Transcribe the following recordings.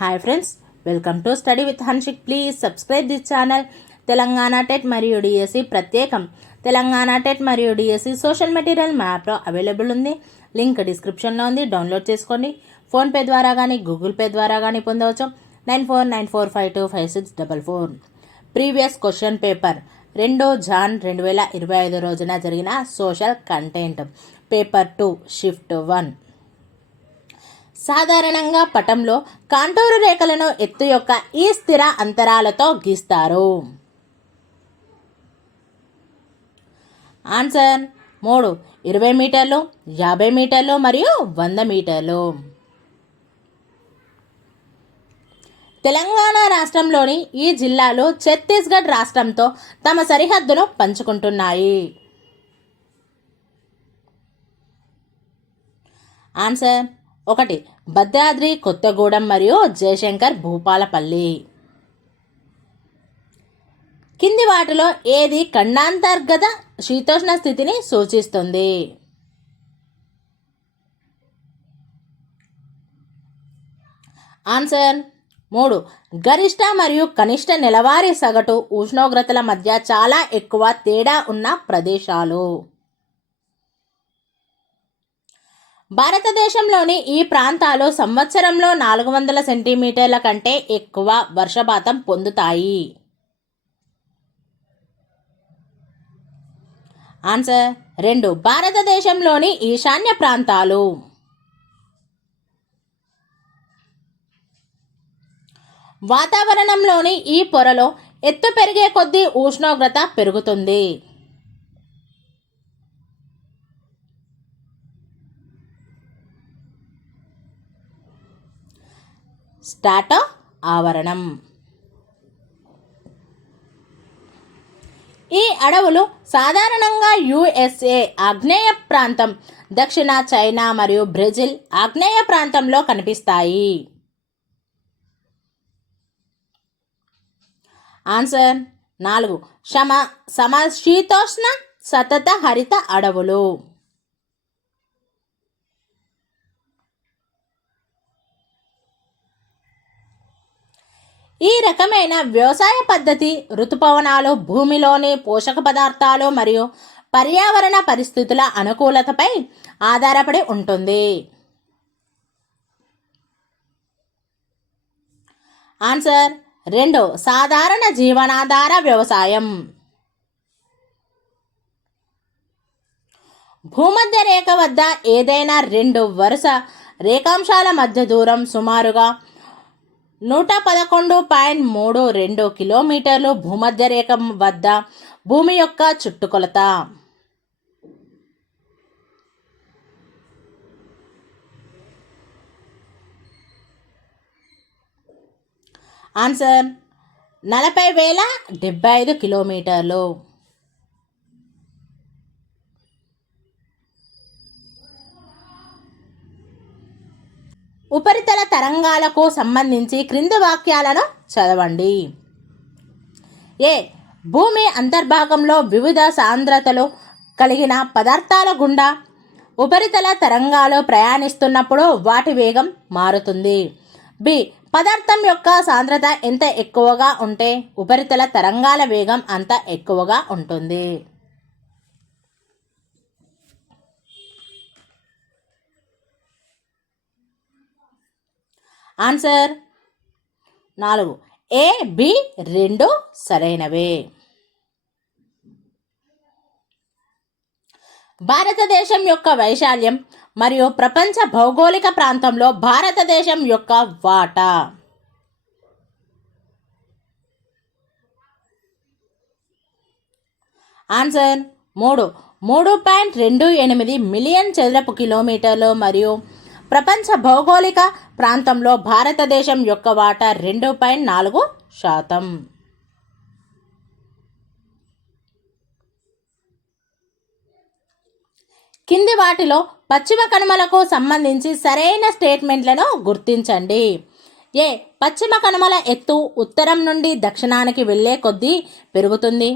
Hi friends, welcome to study with Hanshik. Please subscribe this channel. Telangana TET మరియు DSC ప్రత్యేకం. Telangana TET మరియు DSC social material మ్యాప్లో available ఉంది. Link డిస్క్రిప్షన్లో ఉంది, డౌన్లోడ్ చేసుకోండి. ఫోన్పే ద్వారా కానీ గూగుల్ పే ద్వారా కానీ పొందవచ్చు. 9494525644. ప్రీవియస్ క్వశ్చన్ పేపర్ 2 జాన్ 2025 రోజున జరిగిన సోషల్ కంటెంట్. Paper 2 shift 1. సాధారణంగా పటంలో కాంటూరు రేఖలను ఎత్తు యొక్క ఈ స్థిర అంతరాలతో గీస్తారు. ఆన్సర్ 3. 20 మీటర్లు, 50 మీటర్లు మరియు 100 మీటర్లు. తెలంగాణ రాష్ట్రంలోని ఈ జిల్లాలు ఛత్తీస్గఢ్ రాష్ట్రంతో తమ సరిహద్దును పంచుకుంటున్నాయి. ఆన్సర్ 1. భద్రాద్రి కొత్తగూడెం మరియు జయశంకర్ భూపాలపల్లి. కింది వాటిలో ఏది ఖండాంతర్గత శీతోష్ణ స్థితిని సూచిస్తుంది? ఆన్సర్ 3. గరిష్ట మరియు కనిష్ట నెలవారీ సగటు ఉష్ణోగ్రతల మధ్య చాలా ఎక్కువ తేడా ఉన్న ప్రదేశాలు. భారతదేశంలోని ఈ ప్రాంతాలు సంవత్సరంలో 400 సెంటీమీటర్ల కంటే ఎక్కువ వర్షపాతం పొందుతాయి. ఆన్సర్ 2. భారతదేశంలోని ఈశాన్య ప్రాంతాలు. వాతావరణంలోని ఈ పొరలో ఎత్తు పెరిగే కొద్దీ ఉష్ణోగ్రత పెరుగుతుంది. స్ట్రాటో ఆవరణం. ఈ అడవులు సాధారణంగా యుఎస్ఏ ఆగ్నేయ ప్రాంతం, దక్షిణ చైనా మరియు బ్రెజిల్ ఆగ్నేయ ప్రాంతంలో కనిపిస్తాయి. ఆన్సర్ 4. సమశీతోష్ణ సతత హరిత అడవులు. ఈ రకమైన వ్యవసాయ పద్ధతి ఋతుపవనాలు, భూమిలోని పోషక పదార్థాలు మరియు పర్యావరణ పరిస్థితుల అనుకూలతపై ఆధారపడి ఉంటుంది. ఆన్సర్ 2. సాధారణ జీవనాధార వ్యవసాయం. భూమధ్య రేఖ వద్ద ఏదైనా 2 వరుస రేఖాంశాల మధ్య దూరం సుమారుగా 111.32 కిలోమీటర్లు. భూమధ్య రేఖ వద్ద భూమి యొక్క చుట్టుకొలత. ఆన్సర్ 40,075 కిలోమీటర్లు. ఉపరితల తరంగాలకు సంబంధించి క్రింది వాక్యాలను చదవండి. ఏ. భూమి అంతర్భాగంలో వివిధ సాంద్రతలు కలిగిన పదార్థాల గుండా ఉపరితల తరంగాలు ప్రయాణిస్తున్నప్పుడు వాటి వేగం మారుతుంది. బి. పదార్థం యొక్క సాంద్రత ఎంత ఎక్కువగా ఉంటే ఉపరితల తరంగాల వేగం అంత ఎక్కువగా ఉంటుంది. ఆన్సర్ 4. ఏ, బి రెండు సరైనవే. భారతదేశం యొక్క వైశాల్యం మరియు ప్రపంచ భౌగోళిక ప్రాంతంలో భారతదేశం యొక్క వాటా. ఆన్సర్ 3. 3.28 మిలియన్ చదరపు కిలోమీటర్లు మరియు ప్రపంచ భౌగోళిక ప్రాంతంలో భారతదేశం యొక్క వాటా 2.4%. కింది వాటిలో పశ్చిమ కనుమలకు సంబంధించి సరైన స్టేట్మెంట్లను గుర్తించండి. ఏ. పశ్చిమ కనుమల ఎత్తు ఉత్తరం నుండి దక్షిణానికి వెళ్ళే కొద్దీ పెరుగుతుంది.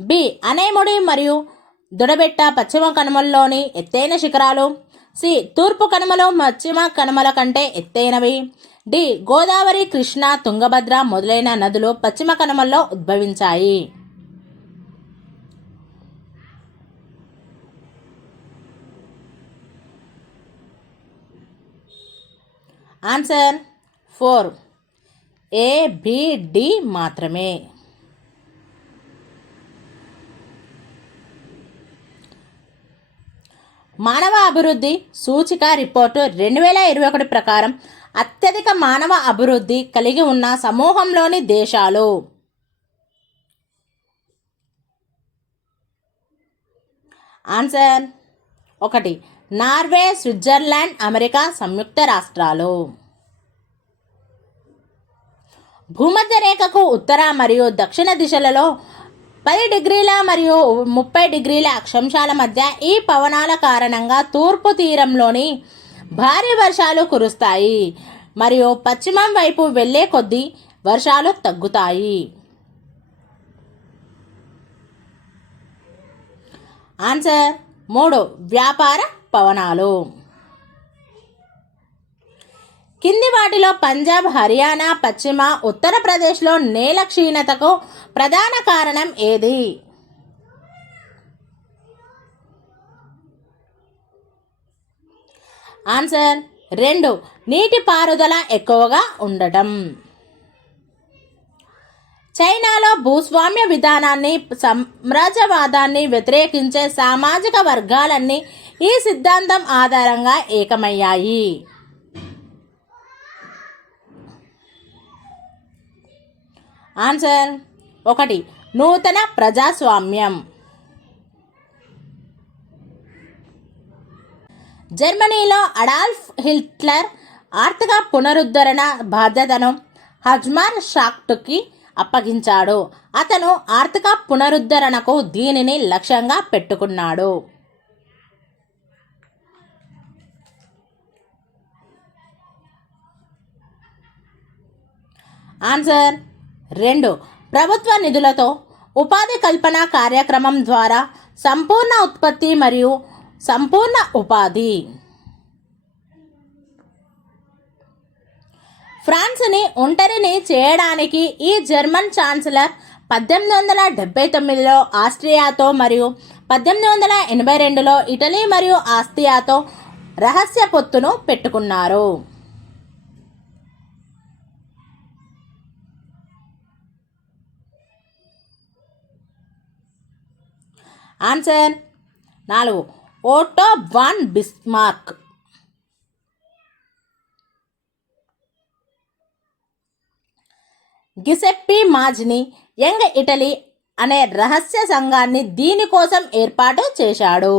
బి. అనేముడి మరియు దొడబెట్ట పశ్చిమ కనుమల్లోని ఎత్తైన శిఖరాలు. సి. తూర్పు కనుమలు పశ్చిమ కనుమల కంటే ఎత్తైనవి. డి. గోదావరి, కృష్ణ, తుంగభద్ర మొదలైన నదులు పశ్చిమ కనుమల్లో ఉద్భవించాయి. ఆన్సర్ 4 A, B, D మాత్రమే. మానవ అభివృద్ధి సూచిక రిపోర్టు 2021 ప్రకారం అత్యధిక మానవ అభివృద్ధి కలిగి ఉన్న సమూహంలోని దేశాలు. ఆన్సర్ 1 నార్వే, స్విట్జర్లాండ్, అమెరికా సంయుక్త రాష్ట్రాలు. భూమధ్య రేఖకు ఉత్తర మరియు దక్షిణ దిశలలో 10 డిగ్రీల మరియు 30 డిగ్రీల అక్షాంశాల మధ్య ఈ పవనాల కారణంగా తూర్పు తీరంలోని భారీ వర్షాలు కురుస్తాయి మరియు పశ్చిమం వైపు వెళ్ళే కొద్దీ వర్షాలు తగ్గుతాయి. ఆన్సర్ 3 వ్యాపార పవనాలు. కింది వాటిలో పంజాబ్, హర్యానా, పశ్చిమ ఉత్తరప్రదేశ్లో నేల క్షీణతకు ప్రధాన కారణం ఏది? ఆన్సర్ 2 నీటిపారుదల ఎక్కువగా ఉండటం. చైనాలో భూస్వామ్య విధానాన్ని, సామ్రాజ్యవాదాన్ని వ్యతిరేకించే సామాజిక వర్గాలన్నీ ఈ సిద్ధాంతం ఆధారంగా ఏకమయ్యాయి. ఆన్సర్ 1 నూతన ప్రజాస్వామ్యం. జర్మనీలో అడాల్ఫ్ హిట్లర్ ఆర్థిక పునరుద్ధరణ బాధ్యతను హజ్మార్ షాక్ట్కి అప్పగించాడు. అతను ఆర్థిక పునరుద్ధరణకు దీనిని లక్ష్యంగా పెట్టుకున్నాడు. ఆన్సర్ 2 ప్రభుత్వ నిధులతో ఉపాధి కల్పన కార్యక్రమం ద్వారా సంపూర్ణ ఉత్పత్తి మరియు సంపూర్ణ ఉపాధి. ఫ్రాన్స్ని ఒంటరిని చేయడానికి ఈ జర్మన్ ఛాన్సలర్ 1879లో ఆస్ట్రియాతో మరియు 1882లో ఇటలీ మరియు ఆస్ట్రియాతో రహస్య పొత్తును పెట్టుకున్నారు. ఆన్సర్ 4 ఓటో వాన్ బిస్మార్క్. గిసెప్పీ మాజ్ని యంగ్ ఇటలీ అనే రహస్య సంఘాన్ని దీనికోసం ఏర్పాటు చేశాడు.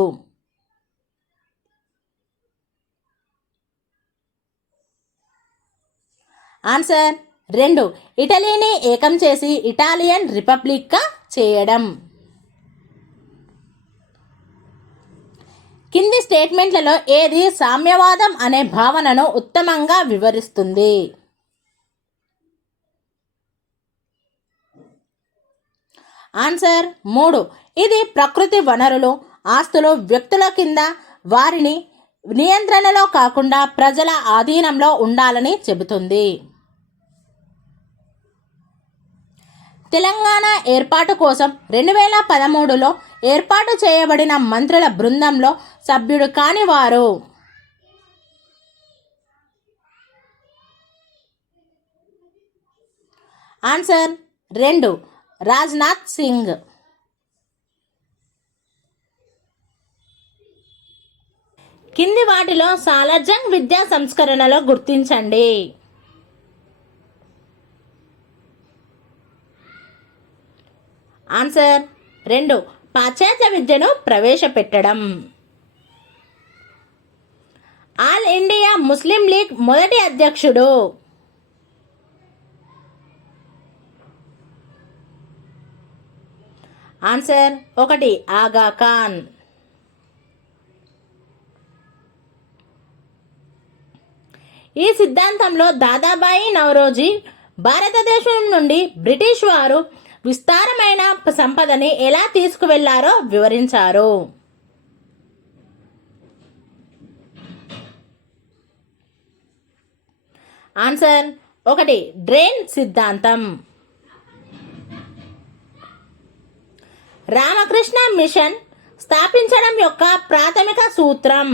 ఆన్సర్ 2 ఇటలీని ఏకం చేసి ఇటాలియన్ రిపబ్లిక్గా చేయడం. కింది స్టేట్మెంట్లలో ఏది సామ్యవాదం అనే భావనను ఉత్తమంగా వివరిస్తుంది? ఆన్సర్ 3 ఇది ప్రకృతి వనరులు, ఆస్తులు వ్యక్తుల కింద వారిని నియంత్రణలో కాకుండా ప్రజల ఆధీనంలో ఉండాలని చెబుతుంది. తెలంగాణ ఏర్పాటు కోసం 2013లో ఏర్పాటు చేయబడిన మంత్రుల బృందంలో సభ్యుడు కాని వారు? ఆన్సర్ 2 రాజ్నాథ్ సింగ్. కింది వాటిలో సాలార్జంగ్ విద్యా సంస్కరణలో గుర్తించండి. ఆన్సర్ 2 పాశ్చాత్య విద్యను ప్రవేశపెట్టడం. ఆల్ ఇండియా ముస్లిం లీగ్ మొదటి అధ్యక్షుడు? ఆన్సర్ 1 ఆగా ఖాన్. ఈ సిద్ధాంతంలో దాదాబాయి నౌరోజీ భారతదేశం నుండి బ్రిటిష్ వారు విస్తారమైన సంపదని ఎలా తీసుకువెళ్లారో వివరించారు. ఆన్సర్ 1 డ్రేన్ సిద్ధాంతం. రామకృష్ణ మిషన్ స్థాపించడం యొక్క ప్రాథమిక సూత్రం.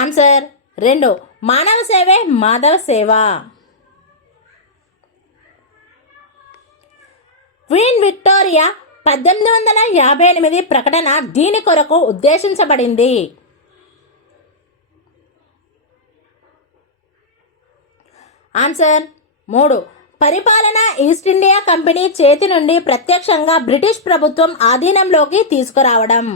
ఆన్సర్ 2 మానవ సేవే మాధవ సేవ. క్వీన్ విక్టోరియా 1858 ప్రకటన దీని కొరకు ఉద్దేశించబడింది. ఆన్సర్ 3 పరిపాలన ఈస్ట్ ఇండియా కంపెనీ చేతి నుండి ప్రత్యక్షంగా బ్రిటిష్ ప్రభుత్వం ఆధీనంలోకి తీసుకురావడం.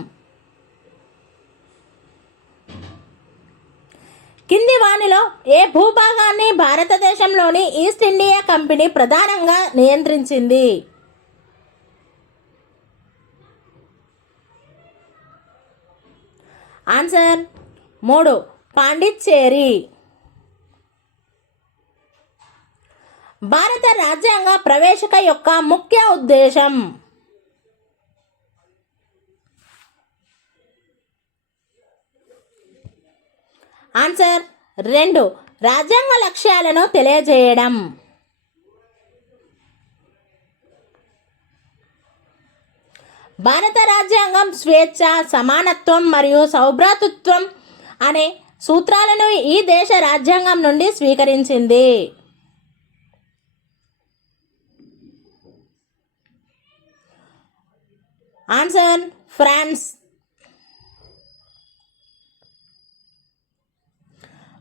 కింది వానిలో ఏ భూభాగాన్ని భారతదేశంలోని ఈస్ట్ ఇండియా కంపెనీ ప్రధానంగా నియంత్రించింది? ఆన్సర్ 3 పాండిచ్చేరి. భారత రాజ్యాంగ ప్రవేశిక యొక్క ముఖ్య ఉద్దేశం. ఆన్సర్ 2 రాజ్యాంగ లక్ష్యాలను తెలియజేయడం. భారత రాజ్యాంగం స్వేచ్ఛ, సమానత్వం మరియు సౌభ్రాతృత్వం అనే సూత్రాలను ఈ దేశ రాజ్యాంగం నుండి స్వీకరించింది. Answer France.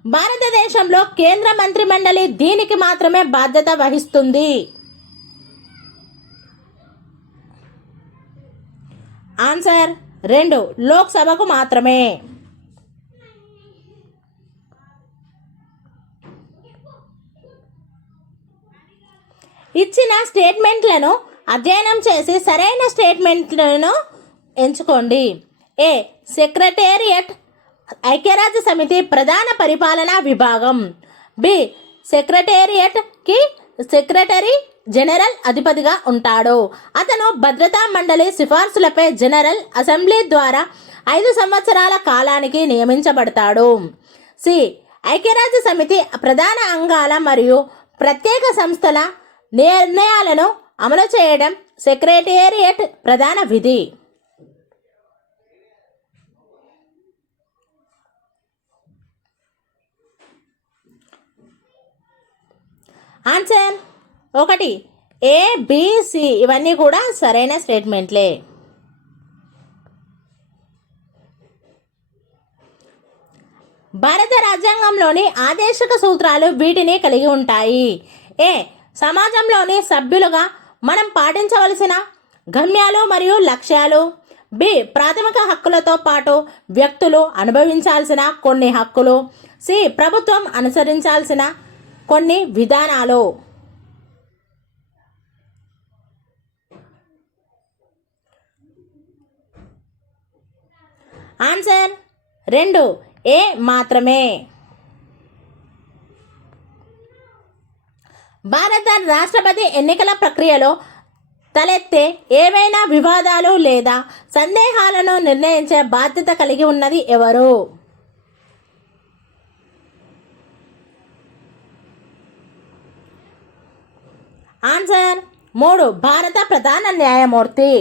భారతదేశంలో కేంద్ర మంత్రిమండలి దీనికి మాత్రమే బాధ్యత వహిస్తుంది. ఆన్సర్ 2 లోక్సభకు మాత్రమే. ఇచ్చిన స్టేట్మెంట్లను అధ్యయనం చేసి సరైన స్టేట్మెంట్లను ఎంచుకోండి. ఏ సెక్రటేరియట్ ఐక్యరాజ్య సమితి ప్రధాన పరిపాలనా విభాగం. బి సెక్రటేరియట్కి సెక్రటరీ జనరల్ అధిపతిగా ఉంటాడు. అతను భద్రతా మండలి సిఫార్సులపై జనరల్ అసెంబ్లీ ద్వారా 5 సంవత్సరాల కాలానికి నియమించబడతాడు. సి ఐక్యరాజ్య సమితి ప్రధాన అంగాల మరియు ప్రత్యేక సంస్థల నిర్ణయాలను అమలు చేయడం సెక్రటేరియట్ ప్రధాన విధి. ఆన్సర్ 1 ఏ, బి, సి ఇవన్నీ కూడా సరైన స్టేట్మెంట్లే. భారత రాజ్యాంగంలోని ఆదేశక సూత్రాలు వీటిని కలిగి ఉంటాయి. ఏ సమాజంలోని సభ్యులుగా మనం పాటించవలసిన గమ్యాలు మరియు లక్ష్యాలు. బి ప్రాథమిక హక్కులతో పాటు వ్యక్తులు అనుభవించాల్సిన కొన్ని హక్కులు. సి ప్రభుత్వం అనుసరించాల్సిన కొన్ని విధానాలు. ఆన్సర్ 2 ఏ మాత్రమే. భారత రాష్ట్రపతి ఎన్నికల ప్రక్రియలో తలెత్తే ఏవైనా వివాదాలు లేదా సందేహాలను నిర్ణయించే బాధ్యత కలిగి ఉన్నది ఎవరు? ఆన్సర్ 3 భారత ప్రధాన న్యాయమూర్తి.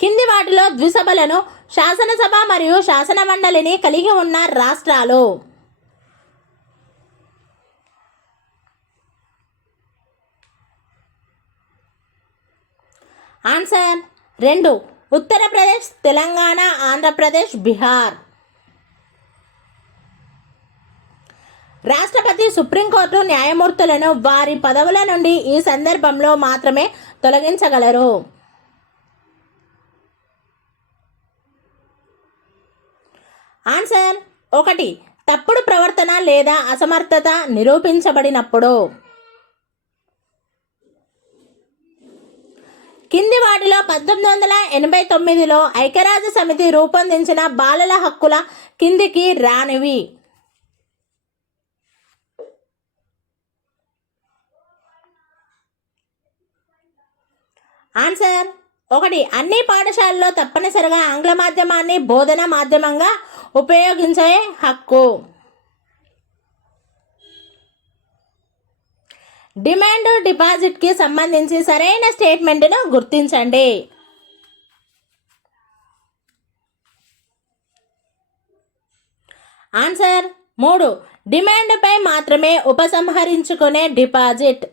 కింది వాటిలో ద్విసభలను శాసనసభ మరియు శాసనమండలిని కలిగి ఉన్న రాష్ట్రాలు. ఆన్సర్ 2 ఉత్తరప్రదేశ్, తెలంగాణ, ఆంధ్రప్రదేశ్, బీహార్. రాష్ట్రపతి సుప్రీంకోర్టు న్యాయమూర్తులను వారి పదవుల నుండి ఈ సందర్భంలో మాత్రమే తొలగించగలరు. ఆన్సర్ 1 తప్పుడు ప్రవర్తన లేదా అసమర్థత నిరూపించబడినప్పుడు. కింది వాటిలో 1989లో ఐక్యరాజ్య సమితి రూపొందించిన బాలల హక్కుల కిందికి రానివి. ఆన్సర్ ఒకటి, అన్ని పాఠశాలల్లో తప్పనిసరిగా ఆంగ్ల మాధ్యమాన్ని బోధన మాధ్యమంగా ఉపయోగించే హక్కు. డిమాండ్ డిపాజిట్కి సంబంధించి సరైన స్టేట్మెంట్ను గుర్తించండి. ఆన్సర్ 3, డిమాండ్పై మాత్రమే ఉపసంహరించుకునే డిపాజిట్.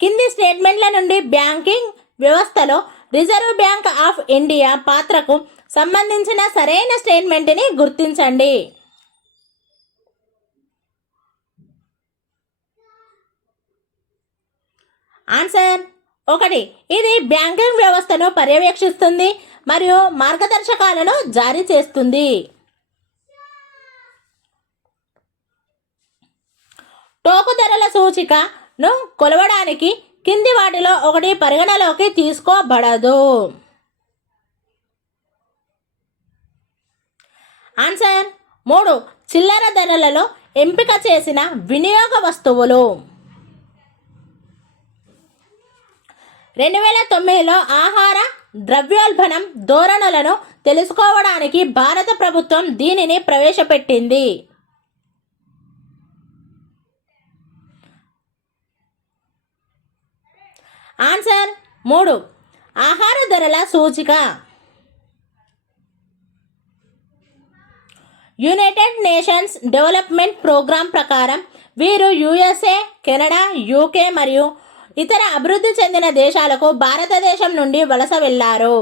కింది స్టేట్మెంట్ల నుండి బ్యాంకింగ్ వ్యవస్థలో రిజర్వ్ బ్యాంక్ ఆఫ్ ఇండియా పాత్రకు సంబంధించిన సరైన స్టేట్మెంట్ని గుర్తించండి. ఆన్సర్ 1, ఇది బ్యాంకింగ్ వ్యవస్థను పర్యవేక్షిస్తుంది మరియు మార్గదర్శకాలను జారీ చేస్తుంది. టోకు ధరల సూచికను కొలవడానికి కింది వాటిలో ఒకటి పరిగణలోకి తీసుకోబడదు. ఆన్సర్ 3, చిల్లర ధరలలో ఎంపిక చేసిన వినియోగ వస్తువులు. 2009లో ఆహార ద్రవ్యోల్బణం ధోరణులను తెలుసుకోవడానికి భారత ప్రభుత్వం దీనిని ప్రవేశపెట్టింది. ఆన్సర్ 3, ఆహార ధరల సూచిక. యునైటెడ్ నేషన్స్ డెవలప్మెంట్ ప్రోగ్రాం ప్రకారం వీరు యుఎస్ఏ, కెనడా, యూకే మరియు ఇతర అభివృద్ధి చెందిన దేశాలకు భారతదేశం నుండి వలస వెళ్లారు.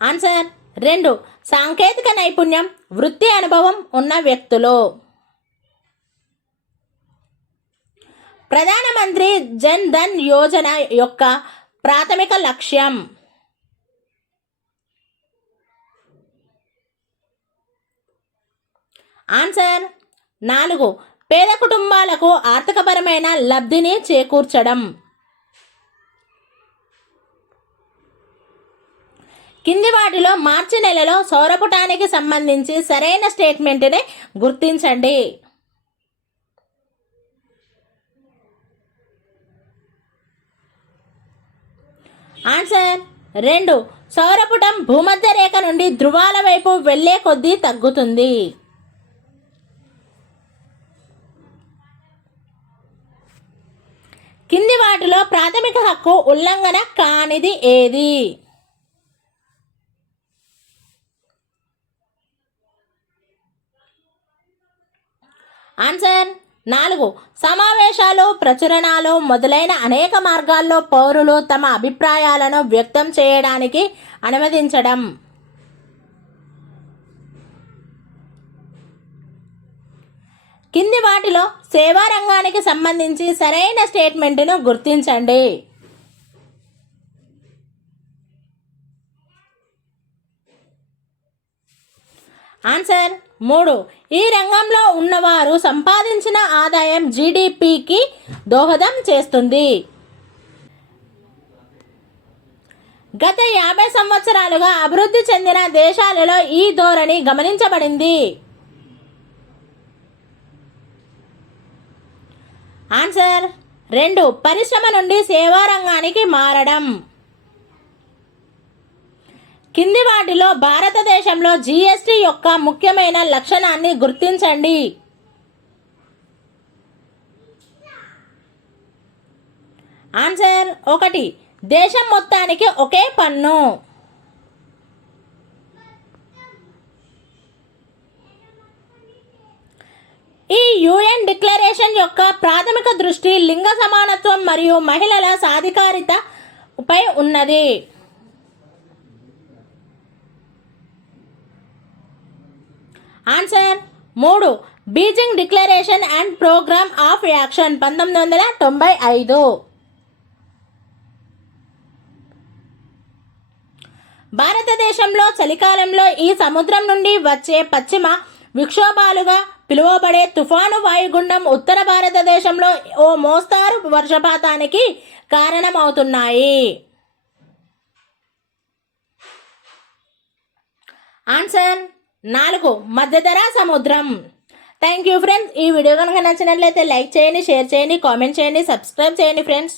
ఆన్సర్ 2, సాంకేతిక నైపుణ్యం, వృత్తి అనుభవం ఉన్న వ్యక్తులు. ప్రధానమంత్రి జన్ ధన్ యోజన యొక్క ప్రాథమిక లక్ష్యం. ఆన్సర్ 4, పేద కుటుంబాలకు ఆర్థికపరమైన లబ్ధిని చేకూర్చడం. కింది వాటిలో మార్చి నెలలో సౌరపుటానికి సంబంధించి సరైన స్టేట్మెంట్ని గుర్తించండి. ఆన్సర్ 2, సౌరపుటం భూమధ్య రేఖ నుండి ధృవాల వైపు వెళ్లే కొద్దీ తగ్గుతుంది. కింది వాటిలో ప్రాథమిక హక్కు ఉల్లంఘన కానిది ఏది? ఆన్సర్ 4, సమావేశాలు, ప్రచురణలు మొదలైన అనేక మార్గాల్లో పౌరులు తమ అభిప్రాయాలను వ్యక్తం చేయడానికి అనుమతించడం. కింది వాటిలో సేవా రంగానికి సంబంధించి సరైన స్టేట్మెంట్ను గుర్తించండి. ఆన్సర్ 3, ఈ రంగంలో ఉన్నవారు సంపాదించిన ఆదాయం జీడిపికి దోహదం చేస్తుంది. గత 50 సంవత్సరాలుగా అభివృద్ధి చెందిన దేశాలలో ఈ ధోరణి గమనించబడింది. ఆన్సర్ 2, పరిశ్రమ నుండి సేవా రంగానికి మారడం. కింది వాటిలో భారతదేశంలో జీఎస్టీ యొక్క ముఖ్యమైన లక్షణాన్ని గుర్తించండి. ఆన్సర్ 1, దేశం మొత్తానికి ఒకే పన్ను. ఈ యుఎన్ డిక్లరేషన్ యొక్క ప్రాథమిక దృష్టి లింగ సమానత్వం మరియు మహిళల సాధికారితపై ఉన్నది. Answer 3, Beijing declaration and programme of action 1995. భారతదేశంలో చలికాలంలో ఈ సముద్రం నుండి వచ్చే పశ్చిమ విక్షోభాలుగా పిలువబడే తుఫాను వాయుగుండం ఉత్తర భారతదేశంలో ఓ మోస్తారు వర్షపాతానికి కారణమవుతున్నాయి. ఆన్సర్ 4, మధ్యధరా సముద్రం. Thank you friends. ఈ వీడియో కనుక నచ్చినట్లయితే లైక్ చేయండి, షేర్ చేయండి, కామెంట్ చేయండి, సబ్స్క్రైబ్ చేయండి ఫ్రెండ్స్.